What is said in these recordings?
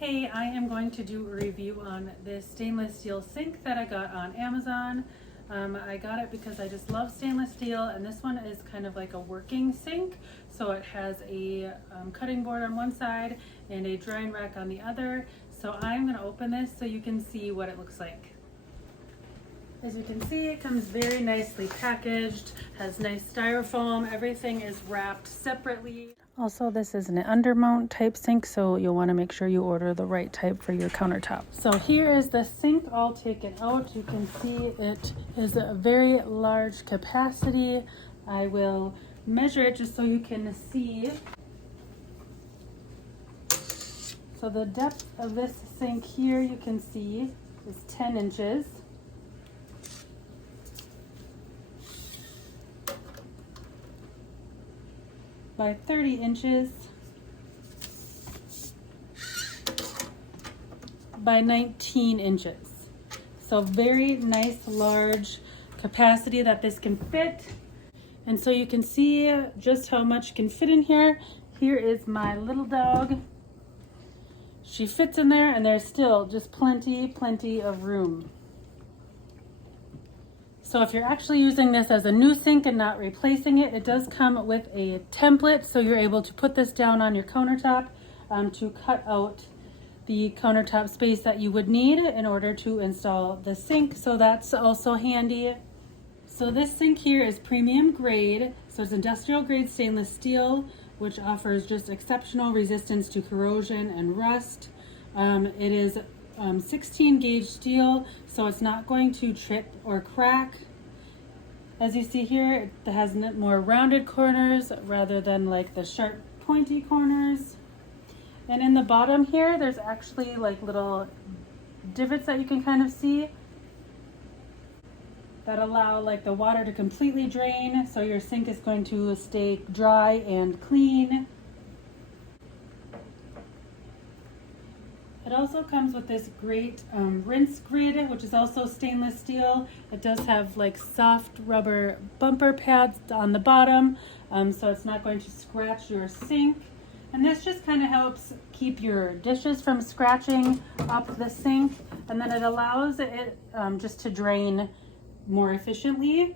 Hey, I am going to do a review on this stainless steel sink that I got on Amazon. I got it because I just love stainless steel, and this one is kind of like a working sink. So it has a cutting board on one side and a drying rack on the other. So I'm going to open this so you can see what it looks like. As you can see, it comes very nicely packaged, has nice styrofoam, everything is wrapped separately. Also, this is an undermount type sink, so you'll want to make sure you order the right type for your countertop. So here is the sink all taken out. You can see it is a very large capacity. I will measure it just so you can see. So the depth of this sink here, you can see, is 10 inches. By 30 inches by 19 inches. So very nice large capacity that this can fit. And so you can see just how much can fit in here. Here is my little dog. She fits in there, and there's still just plenty of room. So if you're actually using this as a new sink and not replacing it, it does come with a template, so you're able to put this down on your countertop to cut out the countertop space that you would need in order to install the sink. So that's also handy. So this sink here is premium grade, so it's industrial grade stainless steel, which offers just exceptional resistance to corrosion and rust. It is 16 gauge steel, so it's not going to chip or crack. As you see here, it has more rounded corners rather than like the sharp pointy corners. And in the bottom here, there's actually like little divots that you can kind of see that allow like the water to completely drain, so your sink is going to stay dry and clean. It also comes with this great rinse grid, which is also stainless steel. It does have like soft rubber bumper pads on the bottom, so it's not going to scratch your sink. And this just kind of helps keep your dishes from scratching up the sink, and then it allows it just to drain more efficiently.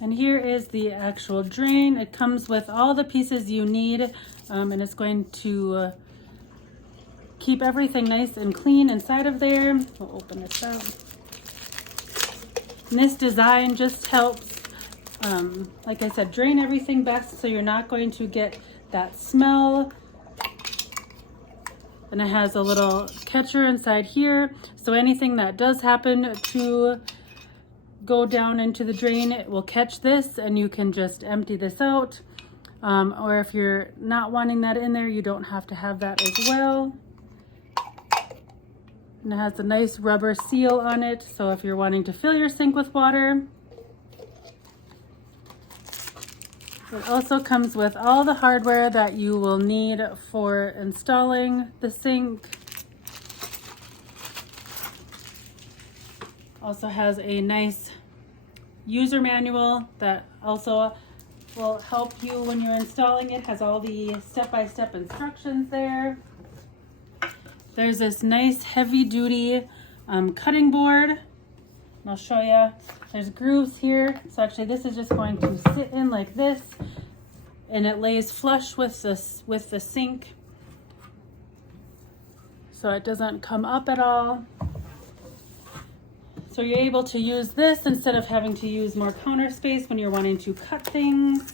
And here is the actual drain. It comes with all the pieces you need, and it's going to keep everything nice and clean inside of there. We'll open this up. And this design just helps, like I said, drain everything best, so you're not going to get that smell. And it has a little catcher inside here, so anything that does happen to go down into the drain, it will catch this and you can just empty this out. Or if you're not wanting that in there, you don't have to have that as well. And it has a nice rubber seal on it, so if you're wanting to fill your sink with water. It also comes with all the hardware that you will need for installing the sink. Also has a nice user manual that also will help you when you're installing it. Has all the step-by-step instructions there. There's this nice heavy-duty cutting board. And I'll show you. There's grooves here. So actually this is just going to sit in like this, and it lays flush with the sink, so it doesn't come up at all. So you're able to use this instead of having to use more counter space when you're wanting to cut things.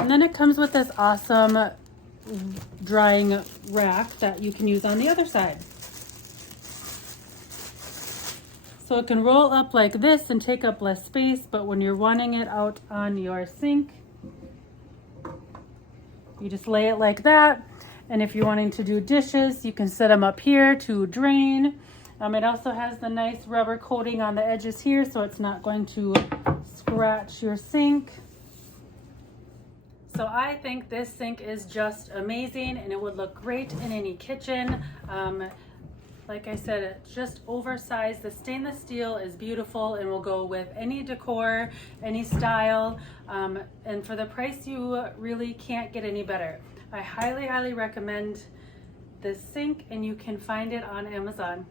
And then it comes with this awesome drying rack that you can use on the other side. So it can roll up like this and take up less space, but when you're wanting it out on your sink, you just lay it like that. And if you're wanting to do dishes, you can set them up here to drain. It also has the nice rubber coating on the edges here, so it's not going to scratch your sink. So I think this sink is just amazing, and it would look great in any kitchen. Like I said, it's just oversized. The stainless steel is beautiful and will go with any decor, any style, and for the price you really can't get any better. I highly recommend this sink, and you can find it on Amazon.